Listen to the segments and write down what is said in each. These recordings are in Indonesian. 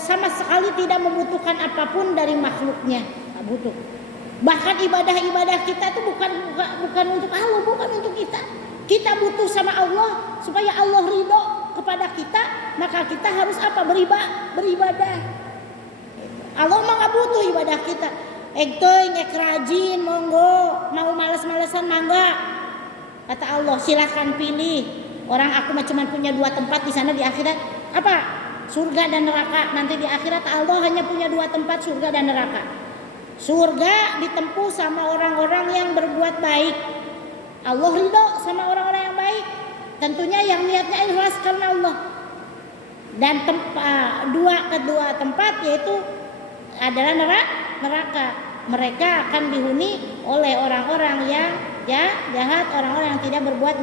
sama sekali tidak membutuhkan apapun dari makhluknya, tak butuh. Bahkan ibadah-ibadah kita itu bukan untuk Allah, bukan untuk kita. Kita butuh sama Allah supaya Allah ridho kepada kita, maka kita harus apa? Beribadah. Allah mah nggak butuh ibadah kita. Ngek rajin, monggo. Mau malas-malasan mangga. Kata Allah, silahkan pilih. Orang aku mah cuma punya 2 tempat di sana di akhirat. Apa? Surga dan neraka. Nanti di akhirat Allah hanya punya 2 tempat, surga dan neraka. Surga ditempuh sama orang-orang yang berbuat baik. Allah ridho sama orang-orang yang baik. Tentunya yang niatnya ikhlas karena Allah. Dan kedua tempat yaitu adalah neraka. Mereka akan dihuni oleh orang-orang yang jahat, orang-orang yang tidak berbuat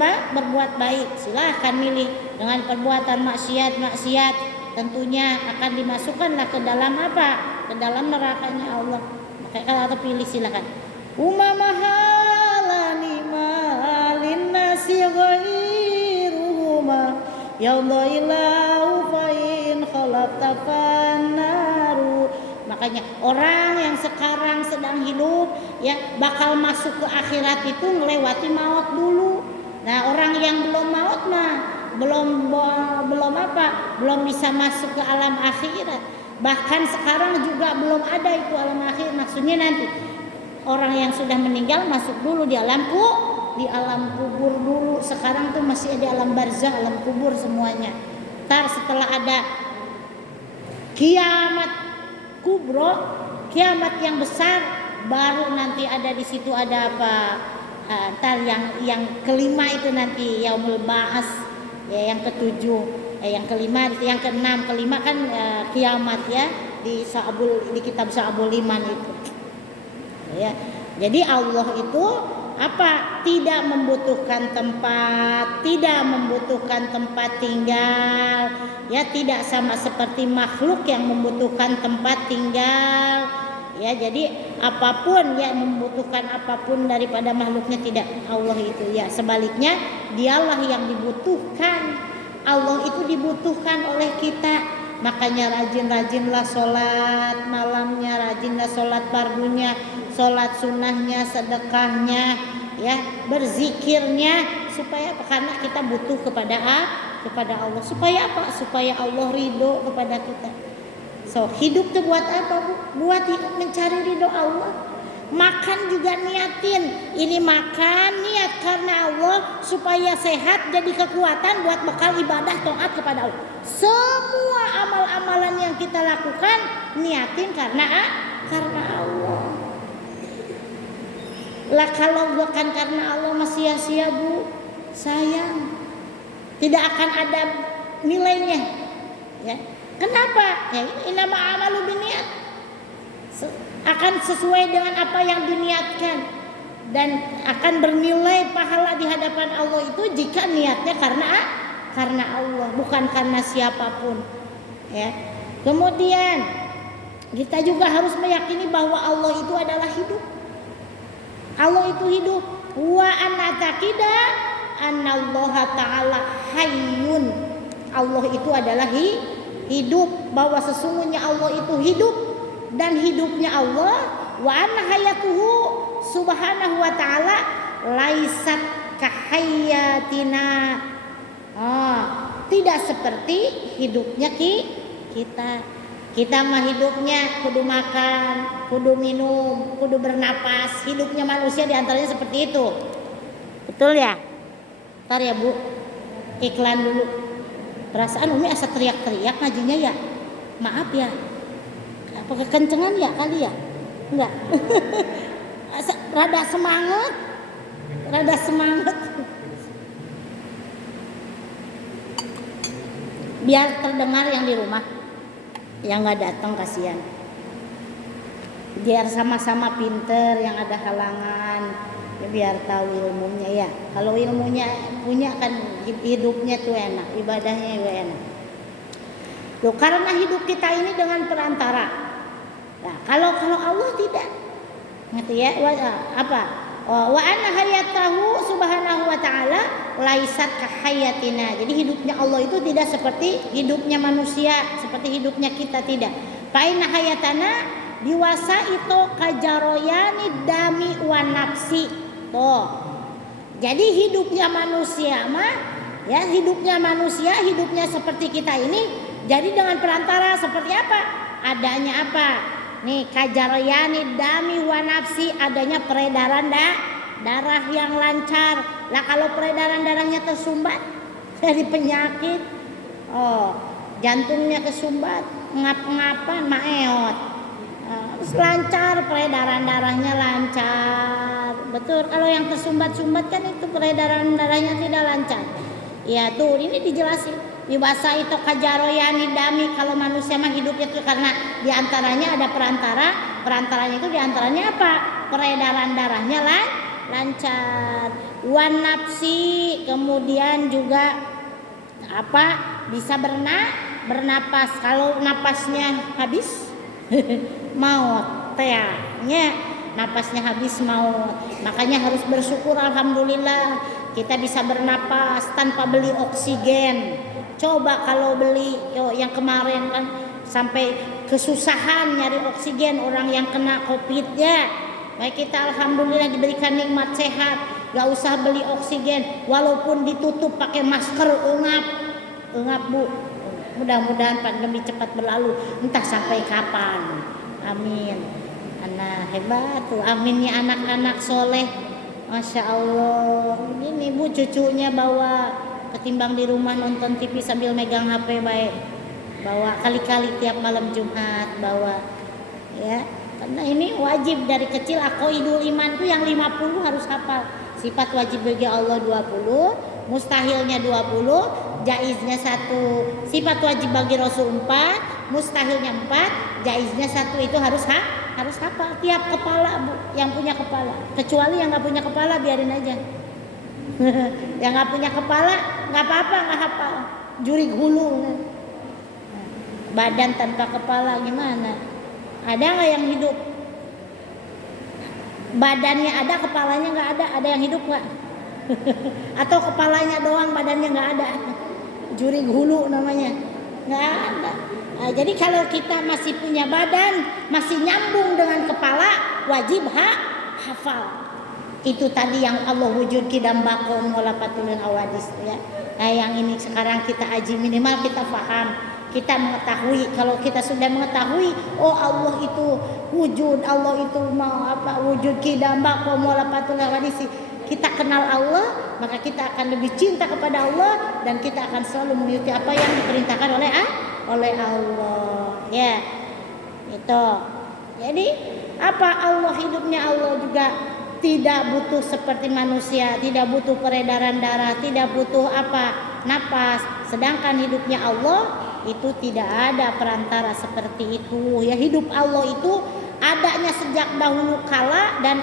baik. Silahkan milih dengan perbuatan maksiat. Tentunya akan dimasukkanlah ke dalam apa? Ke dalam nerakanya Allah. Maka atau pilih silahkan. Umamahalani malin nasi ghairuhuma yaudailahu fa'in khalaqta fannaru. Makanya orang yang sekarang sedang hidup ya bakal masuk ke akhirat itu melewati maut dulu. Nah, orang yang belum maut mah belum bisa masuk ke alam akhirat. Bahkan sekarang juga belum ada itu alam akhir. Maksudnya nanti orang yang sudah meninggal masuk dulu di alam kubur dulu. Sekarang tuh masih ada alam barzah, alam kubur semuanya. Ntar setelah ada kiamat kubro, kiamat yang besar, baru nanti ada di situ ada apa? Ntar yang kelima itu nanti yaumul ba'as, ya yang ketujuh. Yang kelima, yang keenam, kelima kan kiamat ya di kitab Sa'abul Iman itu. Ya. Jadi Allah itu apa? Tidak membutuhkan tempat, tidak membutuhkan tempat tinggal. Ya, tidak sama seperti makhluk yang membutuhkan tempat tinggal. Ya, jadi apapun yang membutuhkan apapun daripada makhluknya tidak. Allah itu ya sebaliknya dialah yang dibutuhkan. Allah itu dibutuhkan oleh kita. Makanya rajin-rajinlah sholat malamnya, rajinlah sholat fardunya, sholat sunnahnya, sedekahnya, ya berzikirnya supaya apa? Karena kita butuh kepada Allah. Supaya apa? Supaya Allah ridho kepada kita. So hidup tuh buat apa, Bu? Buat mencari ridho Allah. Makan juga niatin. Ini makan niat karena Allah supaya sehat jadi kekuatan buat bekal ibadah taat kepada Allah. Semua amal-amalan yang kita lakukan niatin karena Allah. Lah kalau bukan karena Allah masih sia-sia, Bu. Sayang. Tidak akan ada nilainya. Ya. Kenapa? Ya, inama amalu biniat. Akan sesuai dengan apa yang diniatkan dan akan bernilai pahala di hadapan Allah itu jika niatnya karena Allah, bukan karena siapapun. Ya. Kemudian kita juga harus meyakini bahwa Allah itu adalah hidup. Allah itu hidup. Wa anatakida anallaha ta'ala hayyun. Allah itu adalah hidup, bahwa sesungguhnya Allah itu hidup. Dan hidupnya Allah wa anna hayatuhu subhanahu wa ta'ala laisat kahayatina. Tidak seperti hidupnya kita mah hidupnya kudu makan, kudu minum, kudu bernapas. Hidupnya manusia diantaranya seperti itu. Betul ya? Ntar ya Bu, iklan dulu. Perasaan Umi asa teriak-teriak ngajinya ya. Maaf ya. Apa kekencengan ya kali ya? Enggak. Rada semangat. Biar terdengar yang di rumah, yang nggak datang kasihan. Biar sama-sama pinter, yang ada halangan, ya biar tahu ilmunya ya. Kalau ilmunya punya kan hidupnya tuh enak, ibadahnya juga enak. Loh, karena hidup kita ini dengan perantara. Nah, kalau Allah tidak, ngerti ya? Wa anna hayatahu subhanahu wa ta'ala laisat kahayatina. Jadi hidupnya Allah itu tidak seperti hidupnya manusia, seperti hidupnya kita tidak. Faina hayatana biwasa itu kajaroyani dami wa nafsi. Tuh. Jadi hidupnya manusia mah ya, hidupnya manusia, hidupnya seperti kita ini jadi dengan perantara seperti apa? Adanya apa? Nih kajaroyani dami wa nafsi, adanya peredaran darah yang lancar. Lah kalau peredaran darahnya tersumbat dari penyakit, jantungnya kesumbat, ngap-ngapan, maeot. Terus lancar peredaran darahnya lancar. Betul, kalau yang tersumbat-sumbat kan itu peredaran darahnya tidak lancar. Ya tuh ini dijelasin. Dibasa itu kajaroyani dami, kalau manusia mah hidupnya itu karena diantaranya ada perantara. Perantaranya itu diantaranya apa? Peredaran darahnya lancar. Wan nafsi, kemudian juga apa? Bisa bernapas. Kalau napasnya habis maut teanya, napasnya habis maut. Makanya harus bersyukur, alhamdulillah kita bisa bernapas tanpa beli oksigen. Coba kalau beli yang kemarin kan sampai kesusahan nyari oksigen orang yang kena COVID ya. Baik kita alhamdulillah diberikan nikmat sehat, gak usah beli oksigen walaupun ditutup pakai masker, engap Bu. Mudah-mudahan pandemi cepat berlalu, entah sampai kapan. Amin. Anak hebat tuh, amin ya anak-anak soleh. Masya Allah. Ini Bu cucunya bawa, ketimbang di rumah nonton TV sambil megang HP baik. Bawa kali-kali tiap malam Jumat bawa. Ya, karena ini wajib dari kecil aqaidul iman tuh yang 50 harus hafal. Sifat wajib bagi Allah 20, mustahilnya 20, jaiznya 1. Sifat wajib bagi Rasul 4, mustahilnya 4, jaiznya 1. Itu harus hafal tiap kepala Bu, yang punya kepala. Kecuali yang enggak punya kepala biarin aja. Yang enggak punya kepala enggak apa-apa, enggak hafal. Jurig hulu. Badan tanpa kepala gimana? Ada enggak yang hidup? Badannya ada, kepalanya enggak ada. Ada yang hidup enggak? Atau kepalanya doang, badannya enggak ada? Jurig hulu namanya. Enggak ada. Nah, jadi kalau kita masih punya badan, masih nyambung dengan kepala, wajib hafal. Itu tadi yang Allah wujud kidam bakom wala patulun awadis ya. Nah, yang ini sekarang kita aji, minimal kita paham, kita mengetahui. Kalau kita sudah mengetahui, oh Allah itu wujud, Allah itu mau apa, wujud kidam bakom wala patulun awadis. Kita kenal Allah, maka kita akan lebih cinta kepada Allah dan kita akan selalu mengikuti apa yang diperintahkan oleh Allah. Ya. Itu. Jadi apa, Allah hidupnya Allah juga tidak butuh seperti manusia, tidak butuh peredaran darah, tidak butuh apa, napas. Sedangkan hidupnya Allah itu tidak ada perantara seperti itu. Ya, hidup Allah itu adanya sejak dahulu kala dan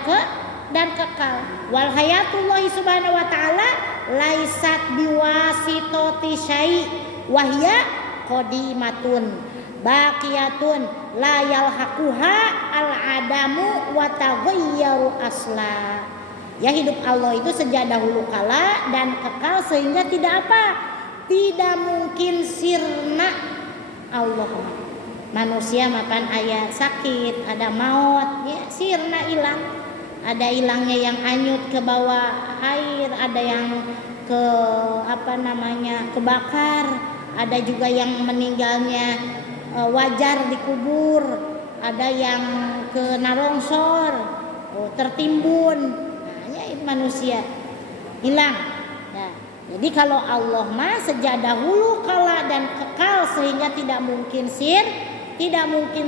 kekal. Wal hayatullahi subhanahu wa ta'ala laisat biwasitoti syai' wahya qadimatun baqiyatun la yalhaquha al-adamu wa taghayyaru asla. Ya, hidup Allah itu sejak dahulu kala dan kekal sehingga tidak apa? Tidak mungkin sirna Allah. Manusia makan ayat sakit, ada maut, ya sirna hilang. Ada hilangnya yang hanyut ke bawah air, ada yang ke kebakar, ada juga yang meninggalnya wajar dikubur, ada yang kena longsor, tertimbun. Nah, ya itu manusia hilang. Nah, jadi kalau Allah mah sejak dahulu kala dan kekal sehingga tidak mungkin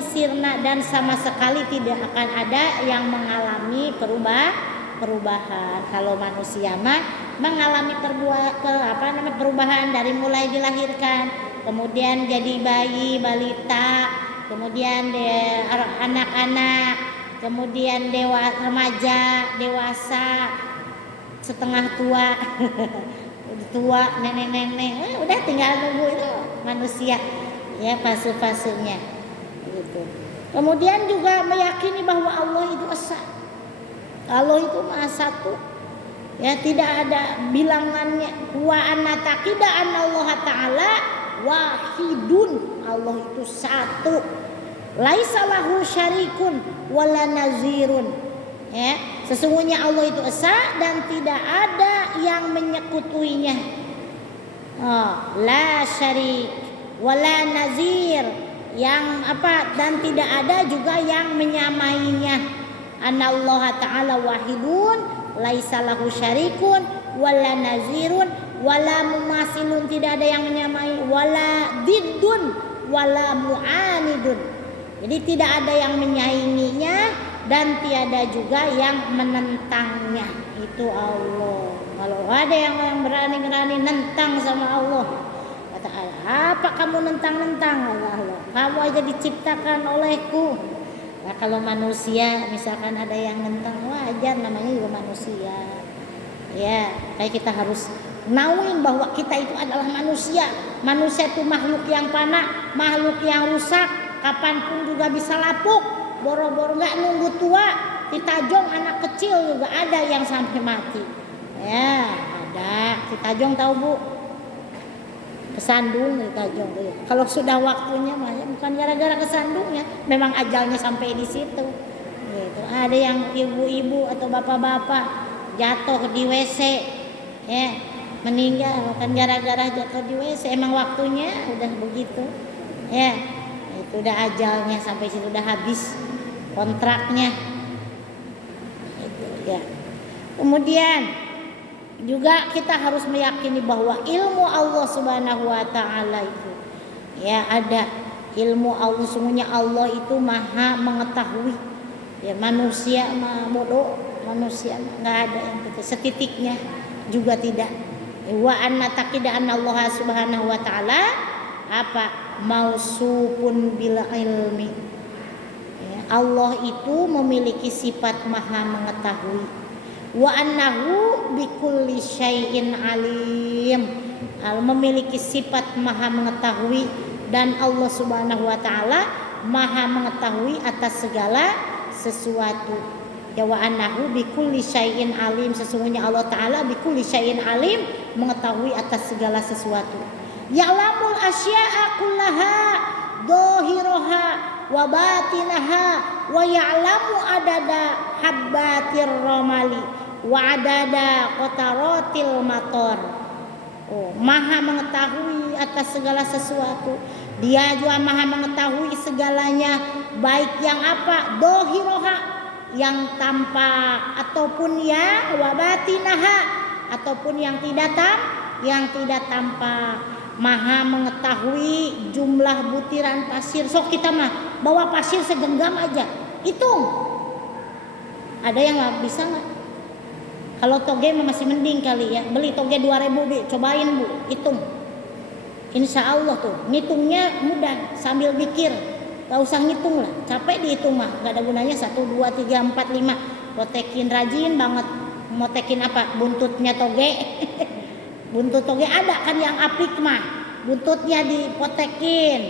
sirna dan sama sekali tidak akan ada yang mengalami perubahan. Kalau manusia mah mengalami perubahan dari mulai dilahirkan, kemudian jadi bayi, balita, kemudian anak-anak, kemudian remaja, dewasa, setengah tua, tua, nenek-nenek, udah tinggal nunggu itu manusia ya fase-fasenya. Gitu. Kemudian juga meyakini bahwa Allah itu esa, Allah itu maha satu, Ya, tidak ada bilangannya. Wa anna taqida anallaha ta'ala wahidun. Allah itu satu. Laisa lahu syarikun wala nazirun. Ya, sesungguhnya Allah itu esa dan tidak ada yang menyekutuinya. La syarik wala nazir, yang apa, dan tidak ada juga yang menyamainya. Anallaha ta'ala wahidun laisa lahu syarikun wala nazirun wala mumasilun, tidak ada yang menyamai, wala diddun wala mu'anidun. Jadi tidak ada yang menyainginya dan tiada juga yang menentangnya. Itu Allah. Kalau ada yang berani-berani nentang sama Allah, kata Allah, apa kamu nentang-nentang? Allah, kamu aja diciptakan olehku. Nah, kalau manusia misalkan ada yang nentang, wajar, namanya juga manusia. Ya, kayak kita harus knowing bahwa kita itu adalah manusia. Manusia itu makhluk yang fana, makhluk yang rusak, kapanpun juga bisa lapuk. Boro-boro nggak nunggu tua, ditajong anak kecil juga ada yang sampai mati. Ya, ada. Ditajong tahu Bu? Kesandung ditajong tuh ya. Kalau sudah waktunya mah ya, bukan gara-gara kesandungnya, memang ajalnya sampai di situ. Gitu. Ada yang ibu-ibu atau bapak-bapak jatuh di WC, ya, meninggal bukan gara-gara jatuh di WC, emang waktunya udah begitu. Ya, itu udah ajalnya sampai situ, udah habis kontraknya. Itu ya. Kemudian juga kita harus meyakini bahwa ilmu Allah Subhanahu wa taala itu ya ada ilmu Allah, sungguhnya Allah itu maha mengetahui. Ya, manusia mah bodoh, manusia enggak ada yang setitiknya juga tidak. Wa anna taqida anallaha subhanahu wa taala apa mausufun bil ilmi. Ya, Allah itu memiliki sifat maha mengetahui. Wa annahu bikulli syai'in alim, memiliki sifat maha mengetahui, dan Allah Subhanahu wa taala maha mengetahui atas segala sesuatu. Ya, wa annahu bikulli syai'in alim, sesungguhnya Allah taala bikulli syai'in alim, mengetahui atas segala sesuatu. Ya'lamul asya'a kullaha dhahiraha wa batinaha wa ya'lamu adada habbatir ramali wa adada qataratil matar. Maha mengetahui atas segala sesuatu. Dia juga maha mengetahui segalanya, baik yang apa, dohiroha, yang tampak, ataupun ya wabatinaha, ataupun yang tidak tampak. Maha mengetahui jumlah butiran pasir. Sok kita mah bawa pasir segenggam aja, hitung. Ada yang nggak bisa nggak? Kalau toge masih mending kali ya, beli toge 2.000 Bu, cobain Bu, hitung. Insya Allah tuh ngitungnya mudah, sambil pikir, gak usah ngitung lah, capek dihitung mah, gak ada gunanya. 1, 2, 3, 4, 5, potekin rajin banget, motekin apa? Buntutnya toge. Buntut toge ada kan yang apik mah, buntutnya dipotekin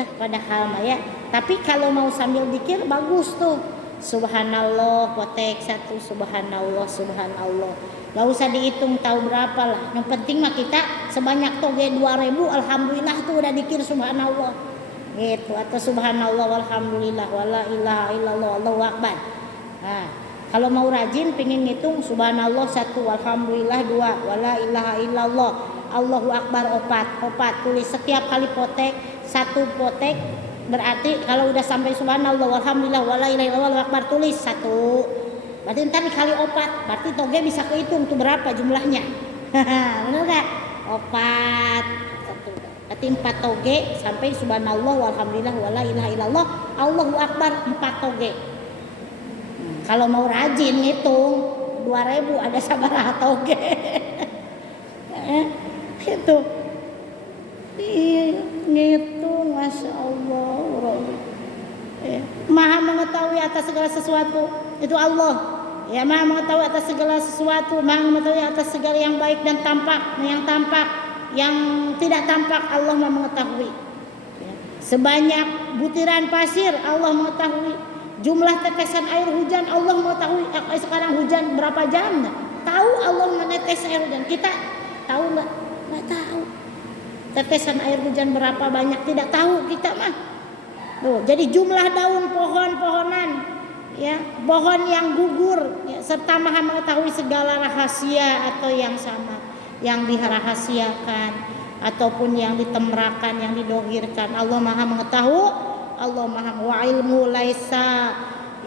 lah, padahal mah ya. Tapi kalau mau sambil pikir bagus tuh. Subhanallah, potek 1, subhanallah, subhanallah. Gak usah dihitung tahu berapa lah. Yang penting mah kita sebanyak toge 2.000, alhamdulillah tuh udah dikir subhanallah. Gitu, atau subhanallah walhamdulillah wala ilaha illallah Allahu akbar. Nah, kalau mau rajin pengen ngitung subhanallah 1, alhamdulillah 2, wala ilaha illallah Allahu akbar 4. Tulis setiap kali potek 1 potek. Berarti kalau udah sampai subhanallah walhamdulillah wala ilaha illallah Allahu akbar tulis 1. Berarti ntar dikali 4, berarti toge bisa kehitung tuh berapa jumlahnya. Bener gak? 4. Berarti 4 toge sampai subhanallah walhamdulillah wala ilaha illallah Allahu akbar 4 toge. Kalau mau rajin ngitung 2.000 ada sabaraha toge. Itu ngitung, masya Allah. Maha mengetahui atas segala sesuatu itu Allah. Ya, maha mengetahui atas segala sesuatu, maha mengetahui atas segala yang baik dan tampak, yang tidak tampak Allah maha mengetahui. Sebanyak butiran pasir Allah mengetahui. Jumlah tetesan air hujan Allah mengetahui. Sekarang hujan berapa jam? tahu Allah menetes air hujan. Kita tahu nggak? Nggak tahu. Tetesan air hujan berapa banyak tidak tahu kita mah. Tuh, jadi jumlah daun pohon-pohonan, ya, pohon yang gugur, ya, serta Maha mengetahui segala rahasia atau yang sama, yang dirahasiakan ataupun yang ditemrakan, yang didohirkan. Allah Maha mengetahui, Allah Maha wa ilmu laisa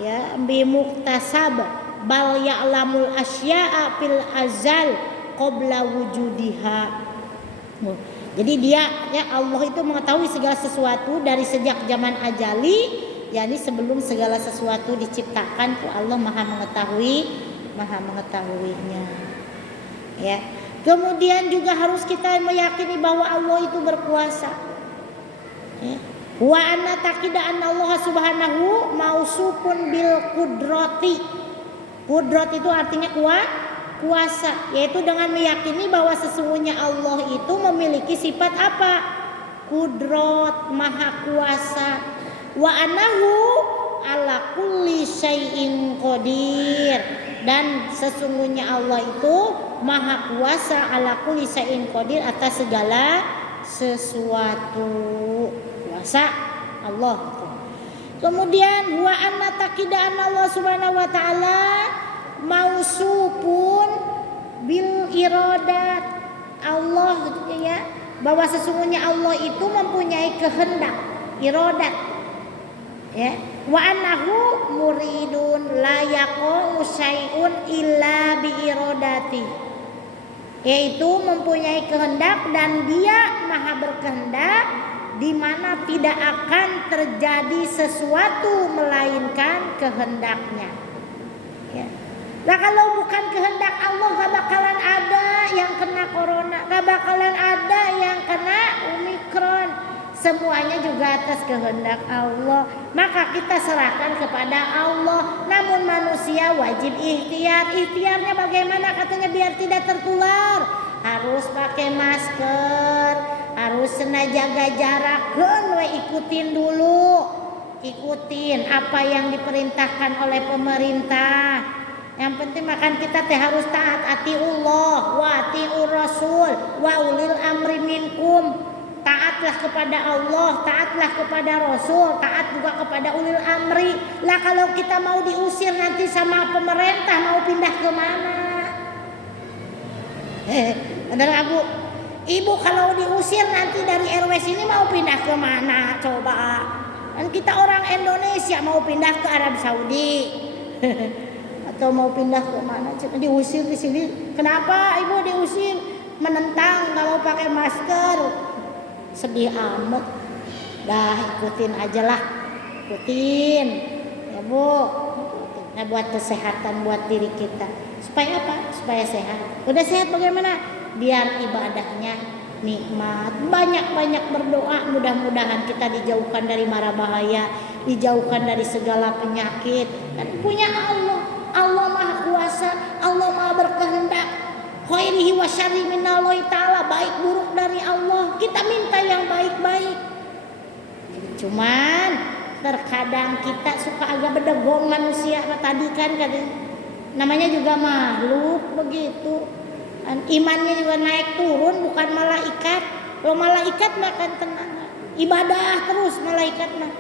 ya bimuktasab bal ya'lamul asya'a fil azal qabla wujudiha. Jadi dia ya Allah itu mengetahui segala sesuatu dari sejak zaman ajali, yakni sebelum segala sesuatu diciptakan tuh Allah Maha mengetahuinya. Ya. Kemudian juga harus kita meyakini bahwa Allah itu berkuasa. Ya. Wa anna taqida anna Allah subhanahu mausufun bil qudrati. Qudrat itu artinya kuasa, yaitu dengan meyakini bahwa sesungguhnya Allah itu memiliki sifat apa? Qudrat, maha kuasa. Wa annahu ala kulli syai'in qadir, dan sesungguhnya Allah itu maha kuasa ala kulli syai'in qadir atas segala sesuatu. Kuasa Allah. Kemudian wa anna taqida anna Allah subhanahu wa ta'ala mausupun bil iradat. Allah gitu ya, bahwa sesungguhnya Allah itu mempunyai kehendak, iradat. Ya, wa annahu muridun la yaqau syai'un illa bi iradati. Yaitu mempunyai kehendak dan dia maha berkehendak di mana tidak akan terjadi sesuatu melainkan kehendaknya. Ya. Nah kalau bukan kehendak Allah gak bakalan ada yang kena corona, gak bakalan ada yang kena Omikron. Semuanya juga atas kehendak Allah. Maka kita serahkan kepada Allah. Namun manusia wajib ikhtiar. Ikhtiarnya bagaimana? Katanya biar tidak tertular. Harus pakai masker, harus jaga jarak. Ikutin dulu. Ikutin apa yang diperintahkan oleh pemerintah. Yang penting makan kita harus taat, atiullah wa atiur rasul wa ulil amri minkum. Taatlah kepada Allah, taatlah kepada Rasul, taat juga kepada ulil amri. Lah kalau kita mau diusir nanti sama pemerintah, mau pindah ke mana? Saudara Abu, ibu kalau diusir nanti dari RW sini mau pindah ke mana? Coba. Dan kita orang Indonesia mau pindah ke Arab Saudi. Atau mau pindah ke mana? Diusir di sini. Kenapa ibu diusir? Menentang, nggak mau pakai masker. Sedih amat. Dah ikutin aja lah. Ikutin. Ya Bu. Nah buat kesehatan buat diri kita. Supaya apa? Supaya sehat. Udah sehat bagaimana? Biar ibadahnya nikmat. Banyak-banyak berdoa. Mudah-mudahan kita dijauhkan dari mara bahaya. Dijauhkan dari segala penyakit. Dan punya Allah. Allah maha kuasa. Allah maha berkehendak. Khairihi wa syarri minallahi ta'ala, baik buruk dari Allah. Kita minta yang baik-baik. Cuman terkadang kita suka agak berdegong manusia. Tadi kan katanya namanya juga makhluk begitu. Imannya juga naik turun, bukan malaikat. Kalau malaikat makan tenang. Ibadah terus malaikat mah.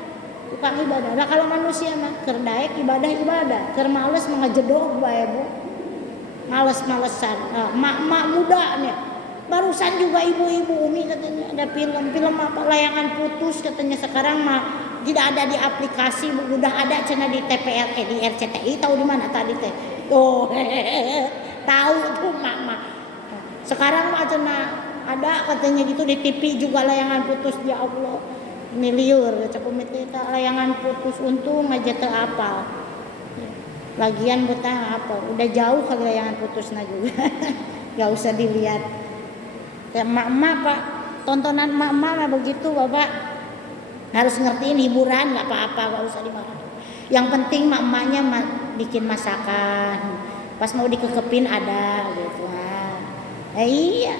Tukang ibadah. Lah kalau manusia mah kerdaek ibadah. Keur males mengejedog bae Bu. Males-malesan, mak-mak muda nih. Barusan juga ibu-ibu Umi katanya ada film apa layangan putus katanya sekarang mah tidak ada di aplikasi, udah ada cina di TPR di RCTI, tahu di mana tadi teh? Oh, tahu tuh mak-mak. Sekarang mah cina ada katanya gitu di TV juga layangan putus, ya Allah. Miliur cepet kita layangan putus, untung aja teu apal. Lagian betah apa? Udah jauh kali layangan putusnya juga. Gak usah dilihat. Ya emak-emak Pak, tontonan emak-emak begitu Bapak. Harus ngertiin hiburan, gak apa-apa, gak usah dimakan. Yang penting emak-emaknya bikin masakan. Pas mau dikekepin ada gitu. Iya.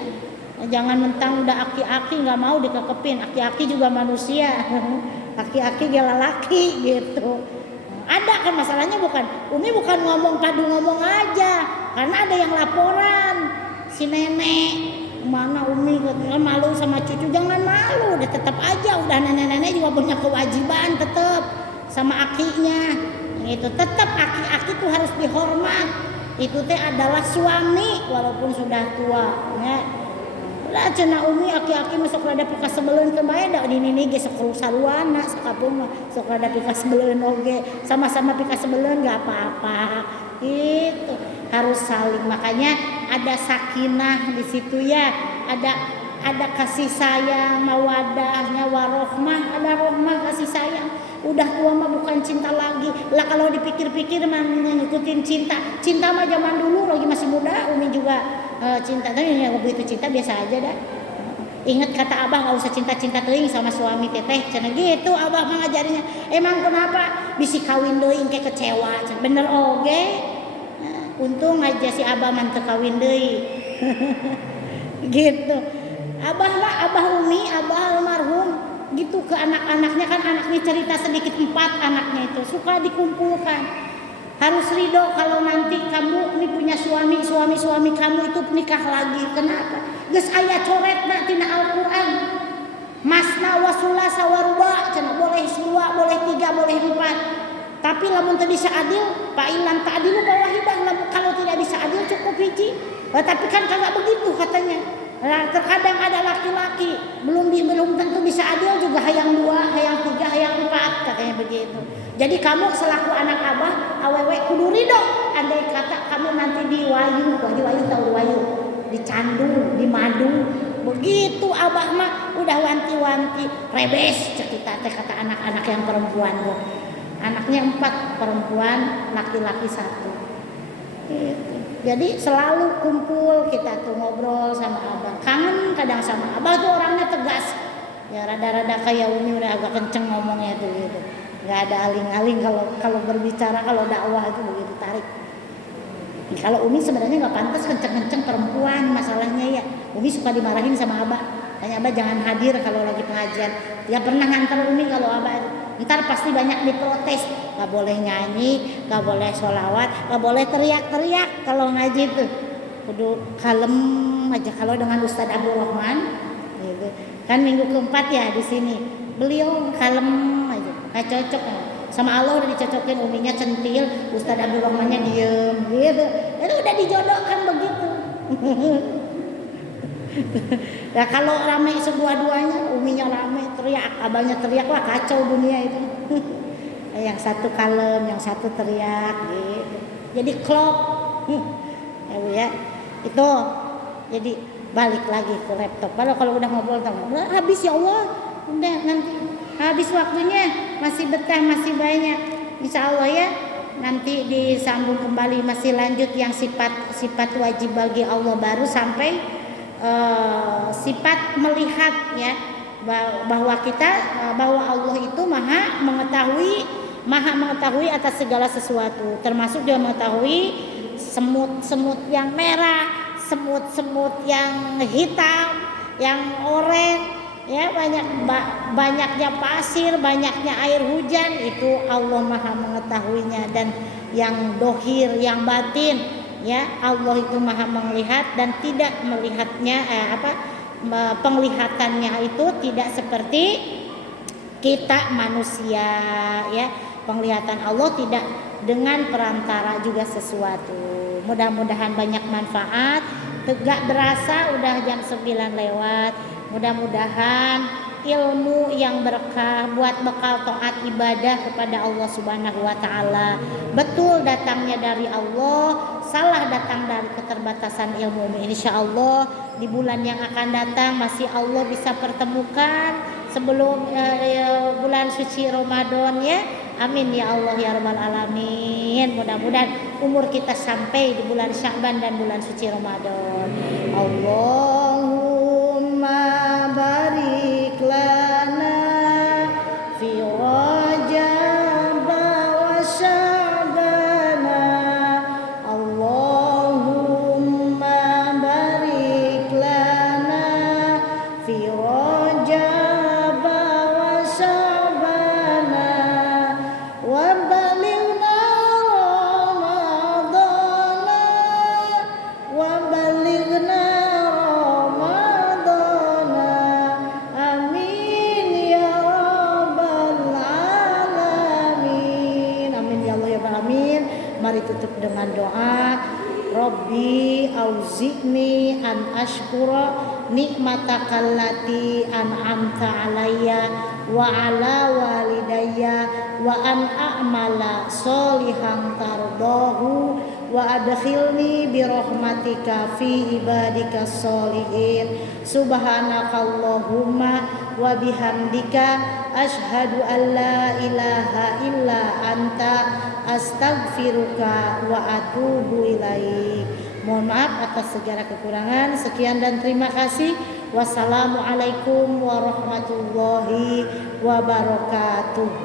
Jangan mentang udah aki-aki gak mau dikekepin. Aki-aki juga manusia. Aki-aki dia lelaki gitu. Ada kan masalahnya, bukan Umi bukan ngomong padu ngomong aja, karena ada yang laporan si nenek mana Umi malu sama cucu. Jangan malu, udah tetap aja, udah nenek-nenek juga punya kewajiban tetap sama akinya. Itu tetap aki-aki tuh harus dihormat. Itu teh adalah suami walaupun sudah tua ya. Lah cenah Umi aki-aki masuk rada pika sebeleun ke bae da dini ge sok saruana sakapung mah sok rada pika sebeleun oge, sama-sama pika sebeleun enggak apa-apa. Itu harus saling, makanya ada sakinah di situ ya, ada kasih sayang, mawadahnya, warohmah, ada rohmah, kasih sayang. Udah tua mah bukan cinta lagi. Lah kalau dipikir-pikir mah ngikutin cinta. Cinta mah zaman dulu lagi masih muda, Umi juga cinta, tapi yang begitu cinta biasa aja dah. Ingat kata Abah, nggak usah cinta-cinta teuing sama suami teteh. Cenah gitu Abah mah ngajarinya. Emang kenapa? Bisi kawin deui engke kecewa. Bener oge. Untung aja si Abah mah teu kawin deui. Gitu. Abah Umi, Abah almarhum gitu ke anak-anaknya, kan anaknya cerita sedikit, 4 anaknya itu suka dikumpulkan. Harus ridho kalau nanti kamu ini punya suami kamu itu nikah lagi. Kenapa? Geus aya coretna tina Al-Qur'an. Masna wa sulasa wa ruba, cenah boleh 2, boleh 3, boleh 4. Tapi lamun teu bisa adil, fa ilam ta'dilu fawahidah, kalau tidak bisa adil cukup hiji. Tapi kan kagak begitu katanya. Nah, terkadang ada laki-laki belum tentu bisa adil juga, hayang 2, hayang 3, hayang 4 katanya begitu. Jadi kamu selaku anak Abah awewe kudu ridho. Andai kata kamu nanti diwayu tahu wayu, dicandu, dimadu, begitu Abah mah udah wanti-wanti rebes cerita teh kata anak-anak yang perempuan tuh. Anaknya 4 perempuan, laki-laki 1. Gitu. Jadi selalu kumpul kita tuh ngobrol sama Abah. Kangen kadang sama Abah tuh, orangnya tegas. Ya rada-rada kayak Umi udah agak kenceng ngomongnya tuh gitu. Gak ada aling-aling kalau berbicara, kalau dakwah itu begitu tarik. Kalau Umi sebenarnya nggak pantas kenceng-kenceng perempuan, masalahnya ya. Umi suka dimarahin sama Abah. Tanya Abah jangan hadir kalau lagi pengajian. Ya pernah nganter Umi kalau Abah. Ntar pasti banyak diprotes. Gak boleh nyanyi, gak boleh sholawat, gak boleh teriak-teriak kalau ngaji tuh. Kudu kalem aja. Kalau dengan Ustadz Abdul Rahman, gitu. Kan minggu keempat ya di sini. Beliau kalem aja. Gak cocok sama Allah, udah dicocokin Uminya centil, Ustadz Abdul Rahmannya diem gitu. Itu udah dijodohkan begitu. Ya kalau ramai dua-duanya, Uminya ramai teriak, Abahnya teriak, wah kacau dunia itu. Yang satu kalem, yang satu teriak gitu. Jadi klop. Ya itu. Jadi balik lagi ke laptop. Kalau udah ngobrol habis ya Allah, udah nanti habis waktunya, masih betah, masih banyak. Insya Allah ya, nanti disambung kembali, masih lanjut yang sifat wajib bagi Allah baru sampai sifat melihat ya, bahwa Allah itu maha mengetahui atas segala sesuatu, termasuk dia mengetahui semut-semut yang merah, semut-semut yang hitam, yang oranye. Ya banyaknya pasir, banyaknya air hujan, itu Allah maha mengetahuinya. Dan yang dohir, yang batin, ya Allah itu maha melihat dan tidak melihatnya penglihatannya itu tidak seperti kita manusia ya. Penglihatan Allah tidak dengan perantara juga sesuatu. Mudah-mudahan banyak manfaat. Tegak berasa udah jam 9 lewat. Mudah-mudahan ilmu yang berkah buat bekal taat ibadah kepada Allah Subhanahu wa taala. Betul datangnya dari Allah, salah datang dari keterbatasan ilmu. Insyaallah di bulan yang akan datang masih Allah bisa pertemukan sebelum bulan suci Ramadan ya. Amin ya Allah ya rabbal alamin. Mudah-mudahan umur kita sampai di bulan Sya'ban dan bulan suci Ramadan. Allahumma barik lana fi Rajab wa Sya'bana. Allahumma barik lana fi Rajab wa Sya'bana wa baligh Mari tutup dengan doa. Rabbi auzi'ni an ashkura nikmatakallati an'amta alayya wa ala walidayya wa an a'mala solihan tardahu wa adkhilni birahmatika fi ibadika sholihin. Subhanakallahumma wa bihamdika asyhadu an la ilaha illa anta astaghfiruka wa atubu ilaik. Mohon maaf atas segala kekurangan. Sekian dan terima kasih. Wassalamualaikum warahmatullahi wabarakatuh.